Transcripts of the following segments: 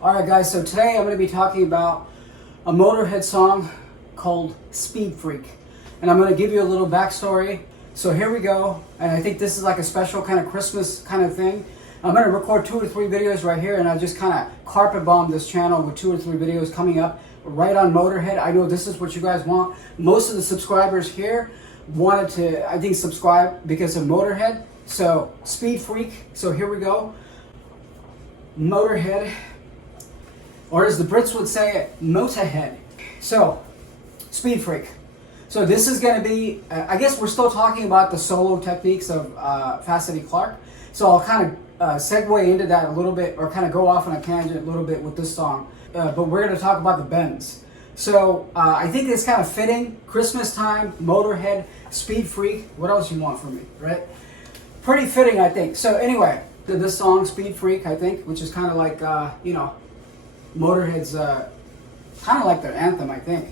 Alright guys, so today I'm going to be talking about a Motorhead song called Speedfreak. And I'm going to give you a little backstory. So here we go, and I think this is like a special kind of Christmas kind of thing. I'm going to record 2 or 3 videos right here, and I'll just kind of carpet bomb this channel with 2 or 3 videos coming up right on Motorhead. I know this is what you guys want. Most of the subscribers here wanted to, I think, subscribe because of Motorhead. So Speedfreak, so here we go. Motorhead, or as the Brits would say it, Motorhead. So, Speedfreak. So this is going to be, I guess we're still talking about the solo techniques of Clarke. So I'll kind of segue into that a little bit, or kind of go off on a tangent a little bit with this song. But we're going to talk about the bends. So I think it's kind of fitting. Christmas time, Motorhead, Speedfreak. What else you want from me, right? Pretty fitting, I think. So anyway, this song, Speedfreak, I think, which is kind of like, you know, Motorhead's kind of like their anthem, I think,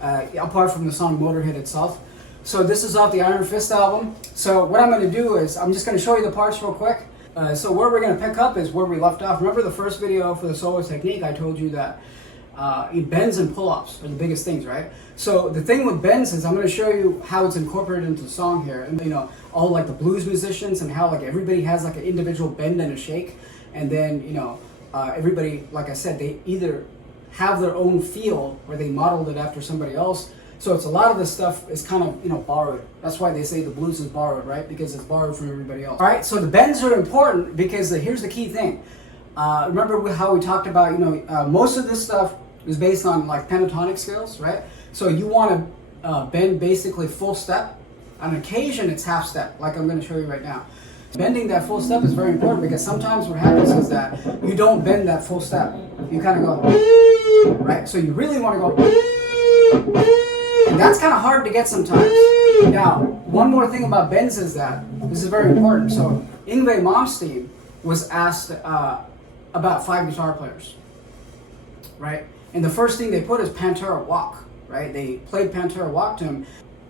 apart from the song Motorhead itself. So this is off the Iron Fist album. So what I'm going to do is I'm just going to show you the parts real quick. So where we're going to pick up is where we left off. Remember the first video for the solo technique? I told you that bends and pull-ups are the biggest things, right? So the thing with bends is I'm going to show you how it's incorporated into the song here, and you know, all like the blues musicians and how like everybody has like an individual bend and a shake, and then you know everybody, like I said, they either have their own feel or they modeled it after somebody else. So it's a lot of this stuff is kind of, you know, borrowed. That's why they say the blues is borrowed, right? Because it's borrowed from everybody else. All right, so the bends are important because here's the key thing. Remember how we talked about, you know, most of this stuff is based on like pentatonic scales, right? So you want to bend basically full step. On occasion, it's half step, like I'm going to show you right now. Bending that full step is very important because sometimes what happens is that you don't bend that full step. You kind of go, right? So you really want to go, and that's kind of hard to get sometimes. Now, one more thing about bends is that, this is very important. So Yngwie Malmsteen was asked about 5 guitar players, right? And the first thing they put is Pantera Walk, right? They played Pantera Walk to him.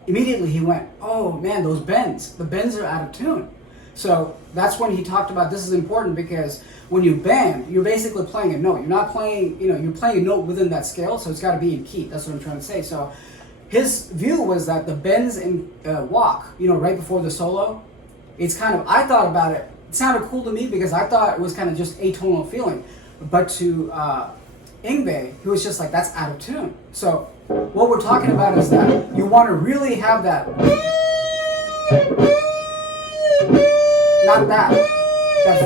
Immediately he went, oh man, those bends, the bends are out of tune. So that's when he talked about this is important because when you bend, you're basically playing a note. You're not playing, you know, you're playing a note within that scale, so it's got to be in key. That's what I'm trying to say. So his view was that the bends in Walk, you know, right before the solo, it's kind of, I thought about it, it sounded cool to me because I thought it was kind of just atonal feeling. But to Yngwie, he was just like, that's out of tune. So what we're talking about is that you want to really have that, not that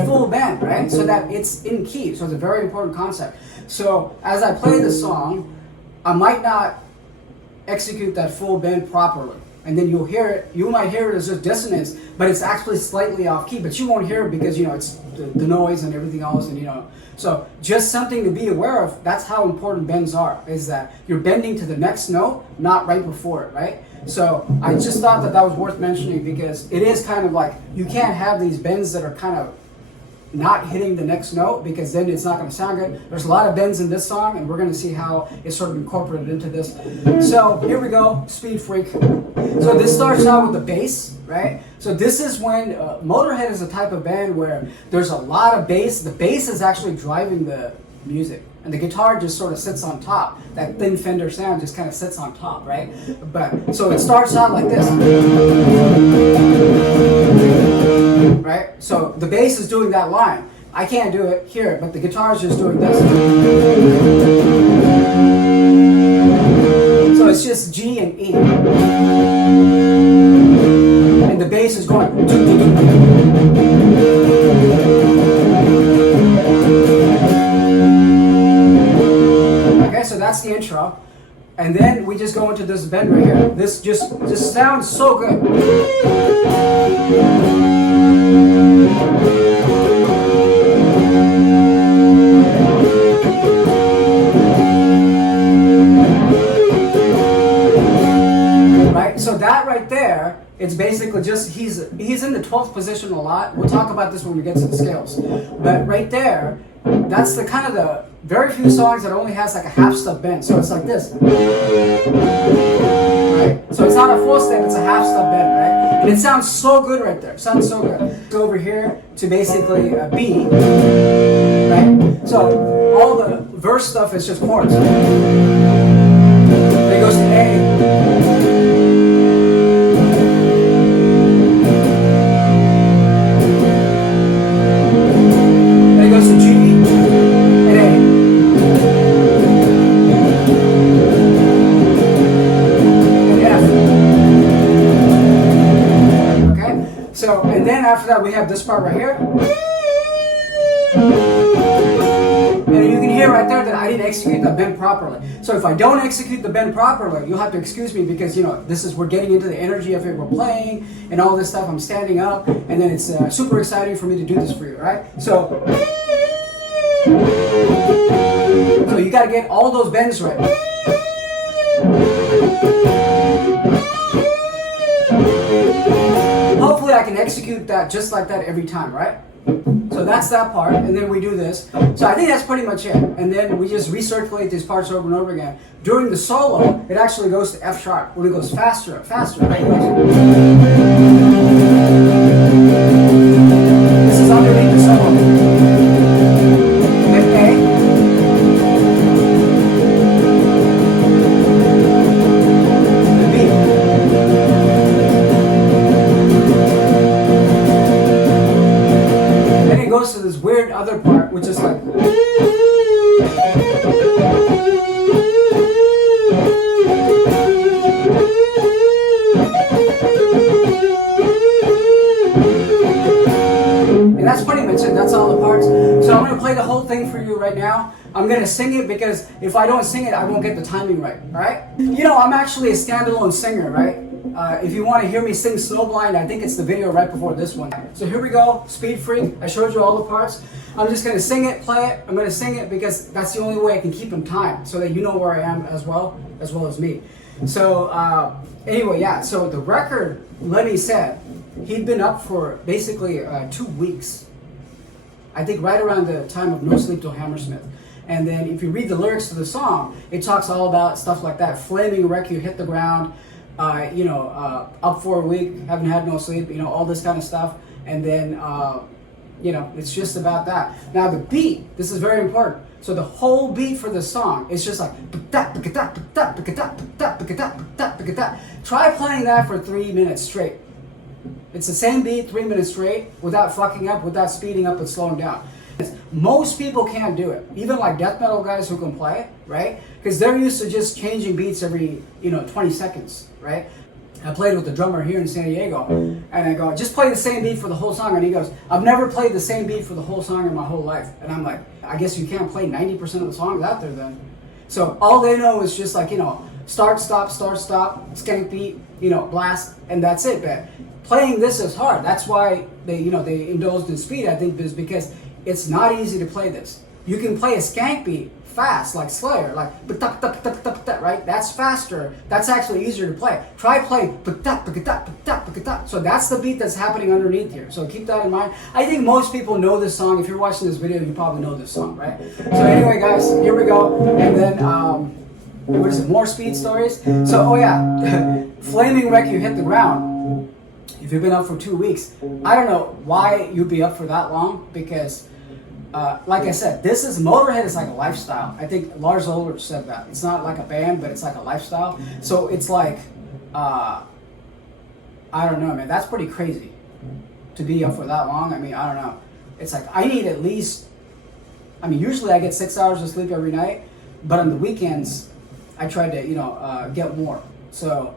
full bend, right? So that it's in key. So it's a very important concept. So as I play the song, I might not execute that full bend properly. And then you'll hear it, you might hear it as just dissonance, but it's actually slightly off key, but you won't hear it because, you know, it's the noise and everything else, and you know. So just something to be aware of, that's how important bends are, is that you're bending to the next note, not right before it, right? So I just thought that that was worth mentioning because it is kind of like, you can't have these bends that are kind of not hitting the next note because then it's not going to sound good. There's a lot of bends in this song, and we're going to see how it's sort of incorporated into this. So here we go, Speedfreak. So this starts out with the bass, right? So this is when Motorhead is a type of band where there's a lot of bass. The bass is actually driving the music, and the guitar just sort of sits on top. That thin Fender sound just kind of sits on top, right? But so it starts out like this, right? So the bass is doing that line. I can't do it here, but the guitar is just doing this. So it's just G and E, and the bass is going. Okay, so that's the intro, and then we just go into this bend right here. This just sounds so good. Right, so that right there, it's basically just, he's in the 12th position a lot. We'll talk about this when we get to the scales. But right there, that's the kind of the very few songs that only has like a half step bend. So it's like this. Right? So it's not a full step, it's a half step bend, right? And it sounds so good right there. It sounds so good. Go over here to basically B, right? So all the verse stuff is just chords. Then it goes to A. Then it goes to G and A. And F. Okay? So, and then after that we have this part right here. And you can hear right there that I didn't execute the bend properly. So if I don't execute the bend properly, you'll have to excuse me because, you know, we're getting into the energy of it, we're playing and all this stuff. I'm standing up and then it's super exciting for me to do this for you, right? So you got to get all those bends right. Hopefully I can execute that just like that every time, right? So that's that part, and then we do this. So I think that's pretty much it. And then we just recirculate these parts over and over again. During the solo, it actually goes to F sharp, when it goes faster, faster. Right? This is underneath the solo. Then A. Then B. Goes to this weird other part, which is like, and that's pretty much it. That's all the parts. So I'm going to play the whole thing for you right now. I'm going to sing it because if I don't sing it, I won't get the timing right, right? You know, I'm actually a standalone singer, right? If you want to hear me sing Snowblind, I think it's the video right before this one. So here we go, Speedfreak. I showed you all the parts. I'm just going to sing it, play it. I'm going to sing it because that's the only way I can keep in time so that you know where I am as well as me. So anyway, yeah, so the record, Lemmy said, he'd been up for basically 2 weeks. I think right around the time of No Sleep Till Hammersmith. And then if you read the lyrics to the song, it talks all about stuff like that. Flaming wreck, you hit the ground. Up for a week, haven't had no sleep, you know, all this kind of stuff. And then, it's just about that. Now the beat, this is very important. So the whole beat for the song is just like, try playing that for 3 minutes straight. It's the same beat, 3 minutes straight, without fucking up, without speeding up and slowing down. Most people can't do it. Even like death metal guys who can play it, right? Because they're used to just changing beats every, 20 seconds, right? I played with the drummer here in San Diego, and I go, just play the same beat for the whole song. And he goes, I've never played the same beat for the whole song in my whole life. And I'm like, I guess you can't play 90% of the songs out there then. So all they know is just like, start, stop, skank beat, blast, and that's it. But playing this is hard. That's why they indulged in speed, I think, is because it's not easy to play this. You can play a skank beat fast, like Slayer, like right? That's faster. That's actually easier to play. Try play so that's the beat that's happening underneath here. So keep that in mind. I think most people know this song. If you're watching this video, you probably know this song, right? So anyway, guys, here we go. And then what is it? More speed stories. So oh yeah, flaming wreck, you hit the ground. If you've been up for 2 weeks, I don't know why you'd be up for that long because. Like I said, Motorhead is like a lifestyle. I think Lars Ulrich said that. It's not like a band, but it's like a lifestyle. So it's like, I don't know, man. That's pretty crazy to be up for that long. I mean, I don't know. It's like, I need at least, usually I get 6 hours of sleep every night, but on the weekends, I try to, get more. So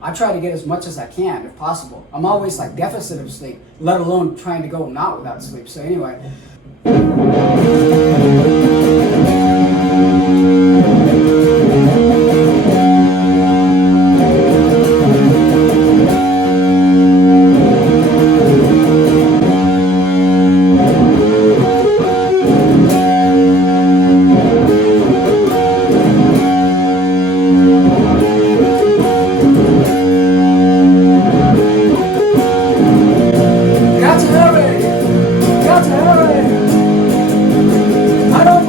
I try to get as much as I can, if possible. I'm always like deficit of sleep, let alone trying to go not without sleep. So anyway. Got to hurry! I don't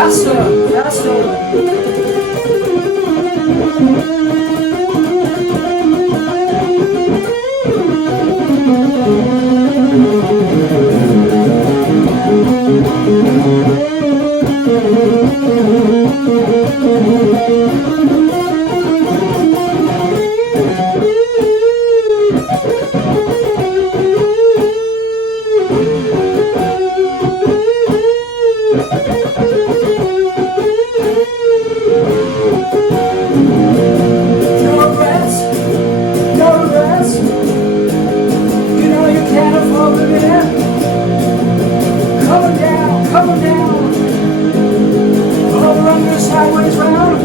Faster, faster. Sideways round,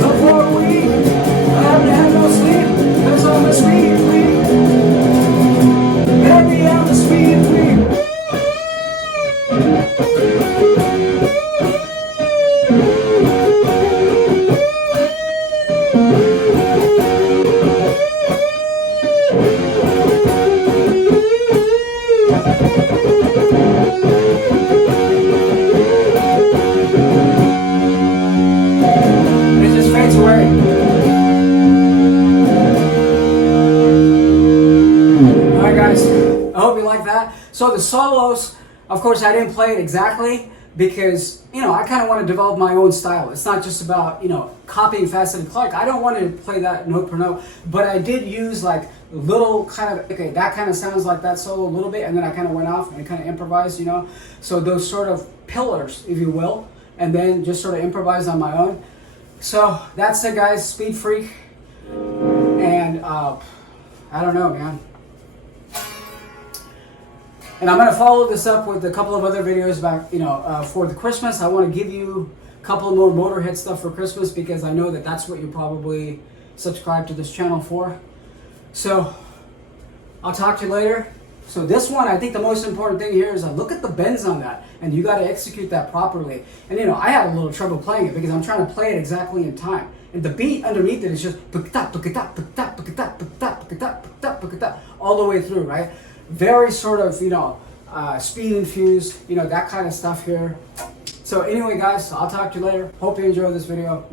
come for a week. I haven't had no sleep, cause I'm a speed freak. Baby, I'm a speed freak. So the solos, of course, I didn't play it exactly because, you know, I kind of want to develop my own style. It's not just about, you know, copying Faceted Clarke. I don't want to play that note per note, but I did use like little kind of, okay, that kind of sounds like that solo a little bit, and then I kind of went off and kind of improvised, you know. So those sort of pillars, if you will, and then just sort of improvised on my own. So that's it, guys, Speed Freak. And I don't know, man. And I'm going to follow this up with a couple of other videos back, you know, for the Christmas. I want to give you a couple of more Motorhead stuff for Christmas because I know that that's what you probably subscribe to this channel for. So I'll talk to you later. So this one, I think the most important thing here is look at the bends on that, and you got to execute that properly. And you know, I had a little trouble playing it because I'm trying to play it exactly in time. And the beat underneath it is just all the way through, right? Very sort of, you know, speed infused, you know, that kind of stuff here. So anyway, guys, I'll talk to you later. Hope you enjoyed this video.